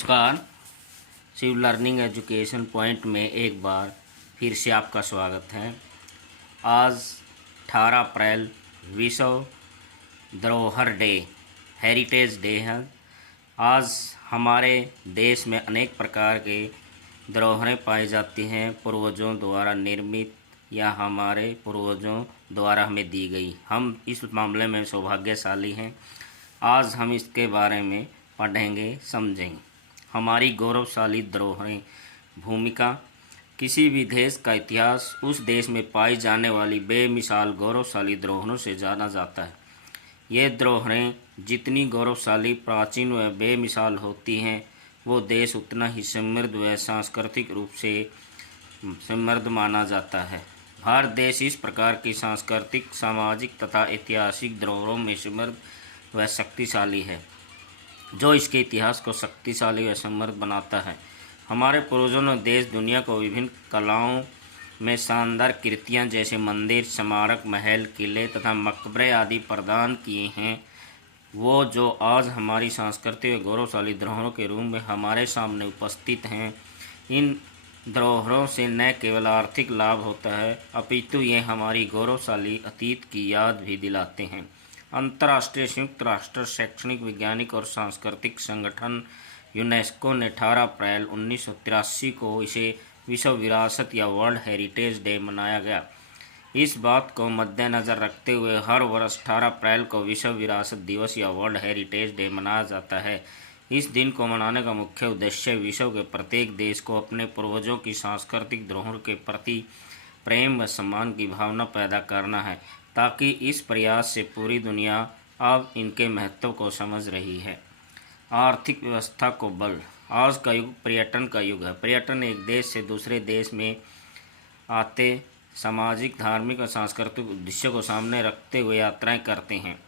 नमस्कार। Shiv learning education point में एक बार फिर से आपका स्वागत है। आज 18 अप्रैल विश्व धरोहर डे, हेरिटेज डे है। आज हमारे देश में अनेक प्रकार के धरोहरें पाई जाती हैं, पूर्वजों द्वारा निर्मित या हमारे पूर्वजों द्वारा हमें दी गई। हम इस मामले में सौभाग्यशाली हैं। आज हम इसके बारे में पढ़ेंगे, समझेंगे। हमारी गौरवशाली धरोहरें। भूमिका। किसी भी देश का इतिहास उस देश में पाई जाने वाली बेमिसाल गौरवशाली धरोहरों से जाना जाता है। ये धरोहरें जितनी गौरवशाली, प्राचीन व बेमिसाल होती हैं, वो देश उतना ही समृद्ध व सांस्कृतिक रूप से समृद्ध माना जाता है। भारत देश इस प्रकार की सांस्कृतिक, सामाजिक तथा ऐतिहासिक धरोहरों में समृद्ध व शक्तिशाली है, जो इसके इतिहास को शक्तिशाली व समृद्ध बनाता है। हमारे पूर्वजों ने देश दुनिया को विभिन्न कलाओं में शानदार कृतियाँ जैसे मंदिर, स्मारक, महल, किले तथा मकबरे आदि प्रदान किए हैं। वो जो आज हमारी सांस्कृतिक व गौरवशाली धरोहरों के रूप में हमारे सामने उपस्थित हैं, इन धरोहरों से न केवल आर्थिक लाभ होता है, अपितु ये हमारी गौरवशाली अतीत की याद भी दिलाते हैं। अंतर्राष्ट्रीय संयुक्त राष्ट्र शैक्षणिक, वैज्ञानिक और सांस्कृतिक संगठन यूनेस्को ने 18 अप्रैल 1983 को इसे विश्व विरासत या वर्ल्ड हेरिटेज डे मनाया गया। इस बात को मद्देनज़र रखते हुए हर वर्ष 18 अप्रैल को विश्व विरासत दिवस या वर्ल्ड हेरिटेज डे मनाया जाता है। इस दिन को मनाने का मुख्य उद्देश्य विश्व के प्रत्येक देश को अपने पूर्वजों की सांस्कृतिक धरोहर के प्रति प्रेम व सम्मान की भावना पैदा करना है, ताकि इस प्रयास से पूरी दुनिया अब इनके महत्व को समझ रही है। आर्थिक व्यवस्था को बल। आज का युग पर्यटन का युग है। पर्यटन एक देश से दूसरे देश में आते सामाजिक, धार्मिक और सांस्कृतिक उद्देश्यों को सामने रखते हुए यात्राएं करते हैं।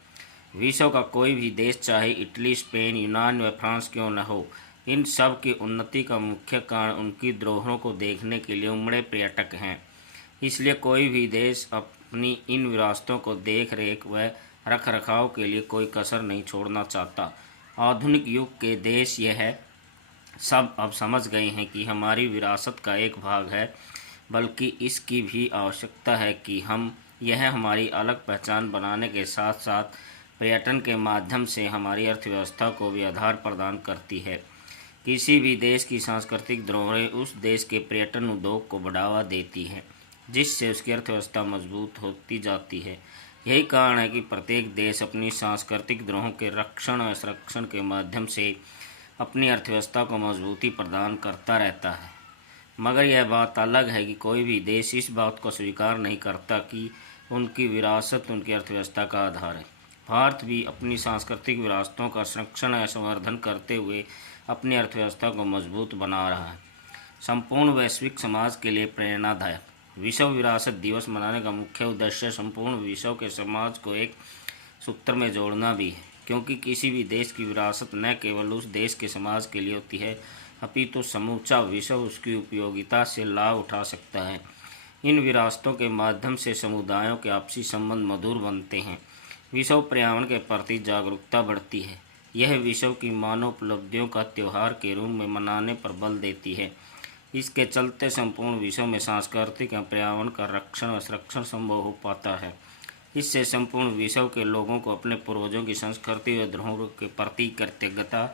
विश्व का कोई भी देश, चाहे इटली, स्पेन, यूनान व फ्रांस क्यों न हो, इन सब की उन्नति का मुख्य कारण उनकी धरोहरों को देखने के लिए उमड़े पर्यटक हैं। इसलिए कोई भी देश अपनी इन विरासतों को देख रेख व रख रखाव के लिए कोई कसर नहीं छोड़ना चाहता। आधुनिक युग के देश यह सब अब समझ गए हैं कि हमारी विरासत का एक भाग है, बल्कि इसकी भी आवश्यकता है कि हम यह हमारी अलग पहचान बनाने के साथ साथ पर्यटन के माध्यम से हमारी अर्थव्यवस्था को भी आधार प्रदान करती है। किसी भी देश की सांस्कृतिक धरोहरें उस देश के पर्यटन उद्योग को बढ़ावा देती हैं, जिससे उसकी अर्थव्यवस्था मजबूत होती जाती है। यही कारण है कि प्रत्येक देश अपनी सांस्कृतिक धरोहरों के रक्षण और संरक्षण के माध्यम से अपनी अर्थव्यवस्था को मजबूती प्रदान करता रहता है। मगर यह बात अलग है कि कोई भी देश इस बात को स्वीकार नहीं करता कि उनकी विरासत उनकी अर्थव्यवस्था का आधार है। भारत भी अपनी सांस्कृतिक विरासतों का संरक्षण और संवर्धन करते हुए अपनी अर्थव्यवस्था को मजबूत बना रहा है। संपूर्ण वैश्विक समाज के लिए प्रेरणादायक। विश्व विरासत दिवस मनाने का मुख्य उद्देश्य संपूर्ण विश्व के समाज को एक सूत्र में जोड़ना भी है, क्योंकि किसी भी देश की विरासत न केवल उस देश के समाज के लिए होती है, अपितु समूचा विश्व उसकी उपयोगिता से लाभ उठा सकता है। इन विरासतों के माध्यम से समुदायों के आपसी संबंध मधुर बनते हैं। विश्व पर्यावरण के प्रति जागरूकता बढ़ती है। यह विश्व की मानव उपलब्धियों का त्यौहार के रूप में मनाने पर बल देती है। इसके चलते संपूर्ण विश्व में सांस्कृतिक एवं पर्यावरण का रक्षण और संरक्षण संभव हो पाता है। इससे संपूर्ण विश्व के लोगों को अपने पूर्वजों की संस्कृति व धरोहर के प्रति कृतज्ञता,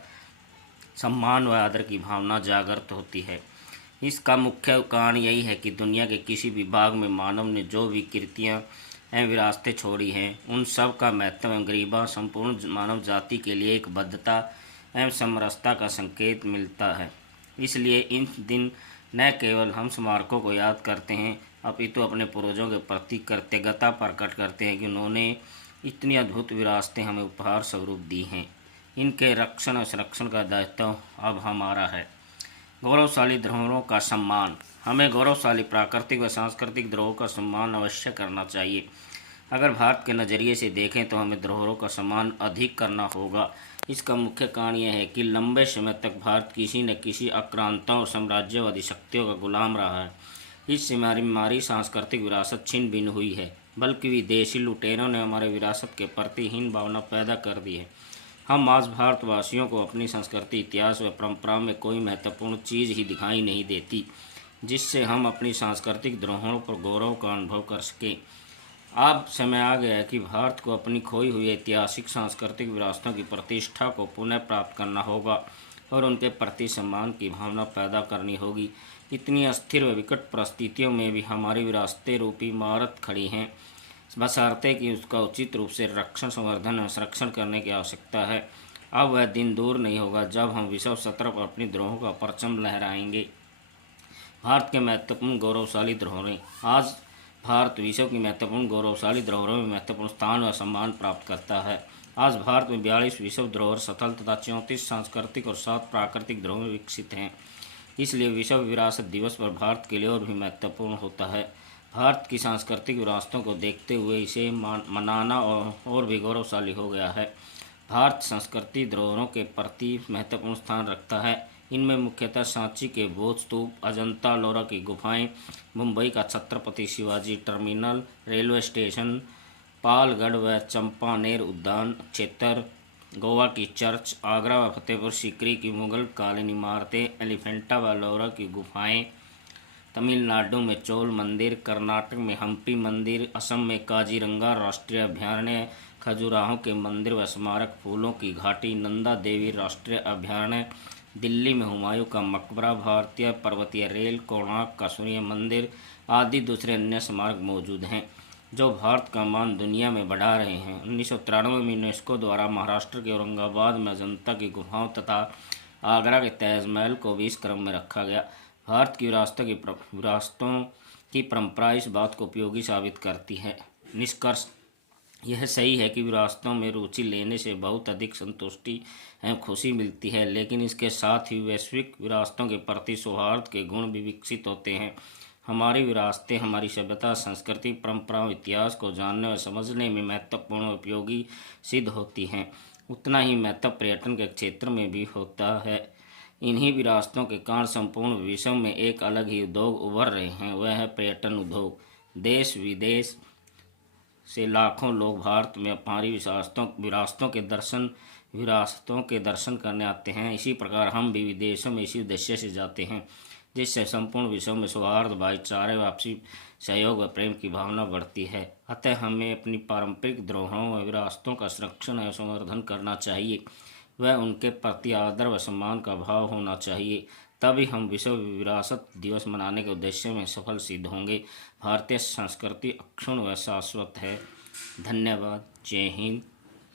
सम्मान व आदर की भावना जागृत होती है। इसका मुख्य कारण यही है कि दुनिया के किसी भी भाग में मानव ने जो भी कृतियाँ एवं विरासतें छोड़ी हैं, उन सब का महत्व एवं गरिमा संपूर्ण मानव जाति के लिए एक बद्धता एवं समरसता का संकेत मिलता है। इसलिए इन दिन न केवल हम स्मारकों को याद करते हैं, अपितु अपने पूर्वजों के प्रति कृतज्ञता प्रकट करते हैं कि उन्होंने इतनी अद्भुत विरासतें हमें उपहार स्वरूप दी हैं। इनके रक्षण और संरक्षण का दायित्व अब हमारा है। गौरवशाली धरोहरों का सम्मान। हमें गौरवशाली प्राकृतिक व सांस्कृतिक धरोहरों का सम्मान अवश्य करना चाहिए। अगर भारत के नज़रिए से देखें तो हमें धरोहरों का सम्मान अधिक करना होगा। इसका मुख्य कारण यह है कि लंबे समय तक भारत किसी न किसी आक्रांताओं और साम्राज्यवादी शक्तियों का गुलाम रहा है। इससे हमारी सांस्कृतिक विरासत छिन भिन्न हुई है, बल्कि विदेशी लुटेरों ने हमारे विरासत के प्रति हीन भावना पैदा कर दी है। हम आज भारतवासियों को अपनी संस्कृति, इतिहास व परंपरा में कोई महत्वपूर्ण चीज़ ही दिखाई नहीं देती जिससे हम अपनी सांस्कृतिक धरोहरों पर गौरव का अनुभव कर सकें। अब समय आ गया है कि भारत को अपनी खोई हुई ऐतिहासिक सांस्कृतिक विरासतों की प्रतिष्ठा को पुनः प्राप्त करना होगा और उनके प्रति सम्मान की भावना पैदा करनी होगी। इतनी अस्थिर व विकट परिस्थितियों में भी हमारी विरासतें रूपी इमारत खड़ी हैं, बशर्ते कि उसका उचित रूप से रक्षण, संवर्धन और संरक्षण करने की आवश्यकता है। अब वह दिन दूर नहीं होगा जब हम विश्व स्तर पर अपनी धरोहरों का परचम लहराएंगे। भारत के महत्वपूर्ण गौरवशाली धरोहरें। आज भारत विश्व की महत्वपूर्ण गौरवशाली धरोहरों में महत्वपूर्ण स्थान व सम्मान प्राप्त करता है। आज भारत में 42 विश्व धरोहर स्थल तथा 34 सांस्कृतिक और 7 प्राकृतिक धरोहर विकसित हैं। इसलिए विश्व विरासत दिवस पर भारत के लिए और भी महत्वपूर्ण होता है। भारत की सांस्कृतिक विरासतों को देखते हुए इसे मनाना और भी गौरवशाली हो गया है। भारत संस्कृति धरोहरों के प्रति महत्वपूर्ण स्थान रखता है। इनमें मुख्यतः सांची के बौद्ध स्तूप, अजंता एलोरा की गुफाएं, मुंबई का Chhatrapati Shivaji terminal, railway station, Palgarh व चंपानेर उद्यान क्षेत्र, गोवा की चर्च, आगरा व फतेहपुर सीकरी की मुगल कालीन इमारतें, एलिफेंटा व एलोरा की गुफाएं, तमिलनाडु में चोल मंदिर, कर्नाटक में हम्पी मंदिर, असम में काजीरंगा राष्ट्रीय अभयारण्य, खजुराहो के मंदिर व स्मारक, फूलों की घाटी, नंदा देवी राष्ट्रीय अभयारण्य, दिल्ली में हुमायूं का मकबरा, भारतीय पर्वतीय रेल, कोणार्क का सूर्य मंदिर आदि दूसरे अन्य स्मारक मौजूद हैं जो भारत का मान दुनिया में बढ़ा रहे हैं। 1993 में यूनेस्को द्वारा महाराष्ट्र के औरंगाबाद में अजंता की गुफाओं तथा आगरा के ताजमहल को भी इस क्रम में रखा गया। भारत की विरासतों की परंपरा इस बात को उपयोगी साबित करती है। निष्कर्ष यह सही है कि विरासतों में रुचि लेने से बहुत अधिक संतुष्टि एवं खुशी मिलती है, लेकिन इसके साथ ही वैश्विक विरासतों के प्रति सौहार्द के गुण भी विकसित होते हैं। हमारी विरासतें हमारी सभ्यता, संस्कृति, परंपराओं, इतिहास को जानने और समझने में महत्वपूर्ण और उपयोगी सिद्ध होती हैं। उतना ही महत्व पर्यटन के क्षेत्र में भी होता है। इन्हीं विरासतों के कारण संपूर्ण विश्व में एक अलग ही उद्योग उभर रहे हैं, वह है पर्यटन उद्योग। देश विदेश से लाखों लोग भारत में हमारी विरासतों के दर्शन करने आते हैं। इसी प्रकार हम भी विदेशों में इसी उद्देश्य से जाते हैं, जिससे संपूर्ण विश्व में सौहार्द, भाईचारे, आपसी सहयोग व प्रेम की भावना बढ़ती है। अतः हमें अपनी पारंपरिक धरोहरों व विरासतों का संरक्षण एवं संवर्धन करना चाहिए। वह उनके प्रति आदर व सम्मान का भाव होना चाहिए। तभी हम विश्व विरासत दिवस मनाने के उद्देश्य में सफल सिद्ध होंगे। भारतीय संस्कृति अक्षुण्ण व शाश्वत है। धन्यवाद। जय हिंद।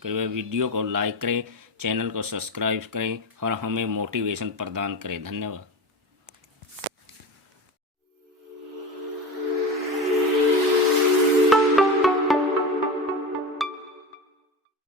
कृपया वीडियो को लाइक करें, चैनल को सब्सक्राइब करें और हमें मोटिवेशन प्रदान करें। धन्यवाद।